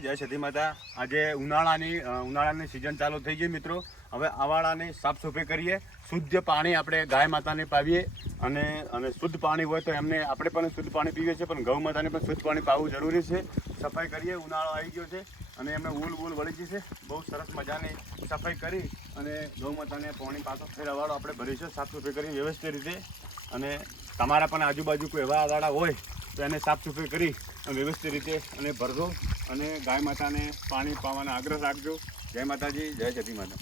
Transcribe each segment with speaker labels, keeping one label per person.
Speaker 1: જય સતી માતા. આજે ઉનાળાની ઉનાળાની સિઝન ચાલુ થઈ ગઈ મિત્રો. હવે આવાળાની સાફ સફાઈ કરીએ. શુદ્ધ પાણી આપણે ગાય માતાને પાવીએ અને અને શુદ્ધ પાણી હોય તો એમને આપણે પણ શુદ્ધ પાણી પીવીએ છીએ, પણ ગૌ માતાને પણ શુદ્ધ પાણી પાવું જરૂરી છે. સફાઈ કરીએ. ઉનાળો આવી ગયો છે અને એમને ઊલ ઉલ વળી ગઈ છે. બહુ સરસ મજાની સફાઈ કરી અને ગૌ માતાને પાણી પાછો ફેરવાળો આપણે ભરીશું. સાફ સફાઈ કરી વ્યવસ્થિત રીતે. અને તમારા પણ આજુબાજુ કોઈ એવા આવાળા હોય તો એને સાફ સફાઈ કરી વ્યવસ્થિત રીતે અને ભરજો અને ગાય માતાને પાણી પાવાનો આગ્રહ રાખજો. જય માતાજી, જય જતી માતા.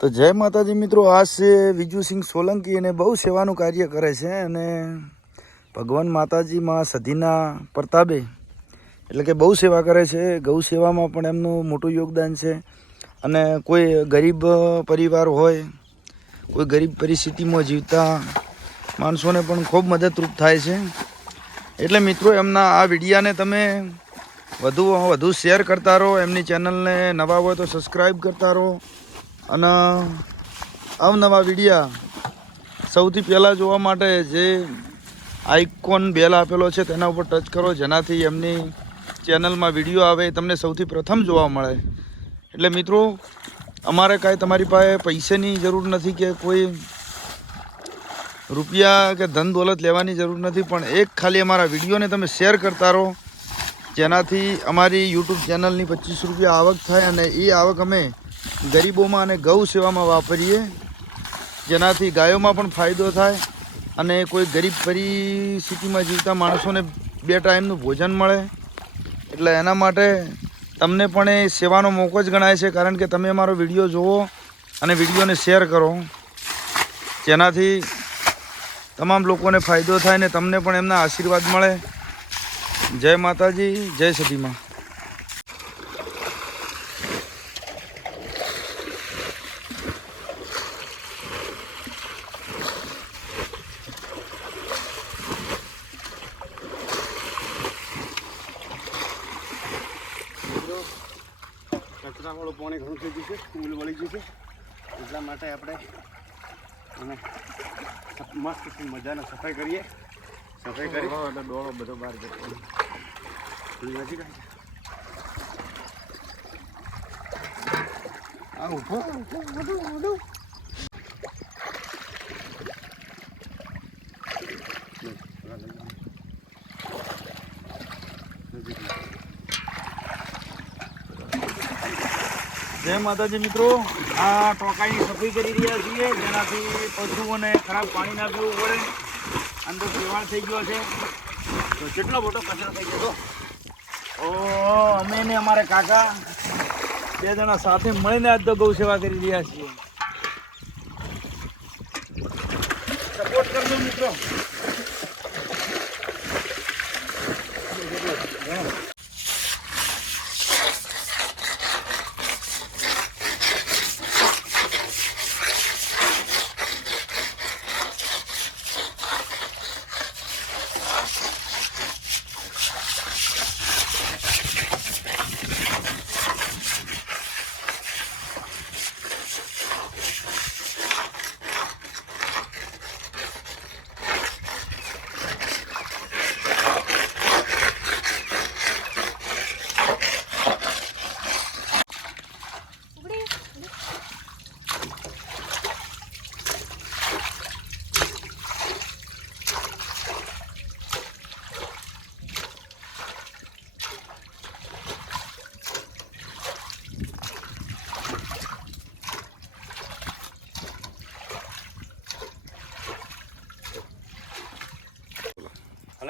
Speaker 2: તો જય માતાજી મિત્રો, આ છે વિજુસિંહ સોલંકી. અને બહુ સેવાનું કાર્ય કરે છે અને ભગવાન માતાજી માં સધીના પ્રતાપે એટલે કે બહુ સેવા કરે છે. ગૌ સેવામાં પણ એમનું મોટું યોગદાન છે. અને કોઈ ગરીબ પરિવાર હોય, કોઈ ગરીબ પરિસ્થિતિમાં જીવતા માણસોને પણ ખૂબ મદદરૂપ થાય છે. એટલે મિત્રો, એમના આ વિડીયાને તમે વધુ વધુ શેર કરતા રહો, એમની ચેનલને નવા હોય તો સબસ્ક્રાઈબ કરતા રહો. અને અવનવા વિડીયા સૌથી પહેલાં જોવા માટે જે આઇકોન બેલ આપેલો છે, તેના ઉપર ટચ કરો, જેનાથી એમની ચેનલમાં વીડિયો આવે તમને સૌથી પ્રથમ જોવા મળે. એટલે મિત્રો, અમારે કાંઈ તમારી પાસે પૈસાની જરૂર નથી કે કોઈ રૂપિયા કે ધન દોલત લેવાની જરૂર નથી, પણ એક ખાલી અમારા વિડીયોને તમે શેર કરતા રહો. જેનાથી અમારી યુટ્યુબ ચેનલની પચીસ રૂપિયા આવક થાય અને એ આવક અમે ગરીબોમાં અને ગૌ સેવામાં વાપરીએ. જેનાથી ગાયોમાં પણ ફાયદો થાય અને કોઈ ગરીબ પરિસ્થિતિમાં જીવતા માણસોને બે ટાઈમનું ભોજન મળે. એટલે એના માટે તમને પણ એ સેવાનો મોકો જ ગણાય છે, કારણ કે તમે અમારો વીડિયો જુઓ અને વિડીયોને શેર કરો. જેનાથી તમામ લોકોને ફાયદો થાય ને તમને પણ એમના આશીર્વાદ મળે. જય માતાજી, જય સતીમાં.
Speaker 1: કચરાવાળું પાણી ઘણું થઈ ગયું છે ઉલ વળી ગયું છે. એટલા માટે આપણે અને મસ્ત મજાના સફાઈ કરીએ. સફાઈ કરી. એટલે ડોળો બધો બહાર જતો નજીક આવી જા. આ ઊભો ઊભો બધું બધું
Speaker 2: જય માતાજી મિત્રો. આ ટોકાની સફાઈ કરી રહ્યા છીએ. જેનાથી પશુઓને ખરાબ પાણી ના પીવું પડે. અંદર સેવાળ થઈ ગયો છે. તો કેટલો મોટો કચરો થઈ ગયો ઓ, અમે ને અમારા કાકા બે જણા સાથે મળીને આજ તો ગૌ સેવા કરી રહ્યા છીએ. સપોર્ટ કરજો મિત્રો.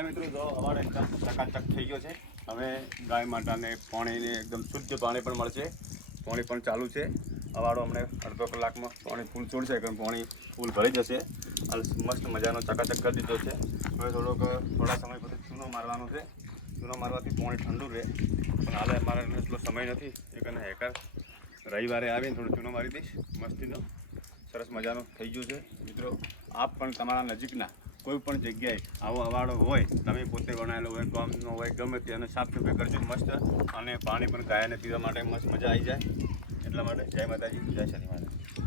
Speaker 1: હાલો મિત્રો, જો અમારે એકદમ ચકાચક થઈ ગયો છે. હવે ગાય માતાને પાણીને એકદમ શુદ્ધ પાણી પણ મળશે. પાણી પણ ચાલુ છે. અવાડો અમને અડધો કલાકમાં પાણી ફૂલ છોડશે કે પાણી ફૂલ ભરી જશે. હાલ મસ્ત મજાનો ચકાચક કરી દીધો છે. હવે થોડોક, થોડા સમય પછી ચૂનો મારવાનો છે. ચૂનો મારવાથી પાણી ઠંડુ રહે. પણ હાલે અમારે એટલો સમય નથી. એક અને હેકર રવિવારે આવીને થોડું ચૂનો મારી દઈશ. મસ્તીનો. સરસ મજાનો થઈ ગયું છે. મિત્રો, આપ પણ તમારા નજીકના કોઈ પણ જગ્યાએ આવો અવાડો હોય, તમે પોતે બનાવેલો હોય, ગામનો હોય, ગમે તે, અને સાફ સફાઈ કરજો મસ્ત, અને પાણી પણ ગાયને પીવા માટે મસ્ત મજા આવી જાય. એટલા માટે જય માતાજી, જય શનિ માતા.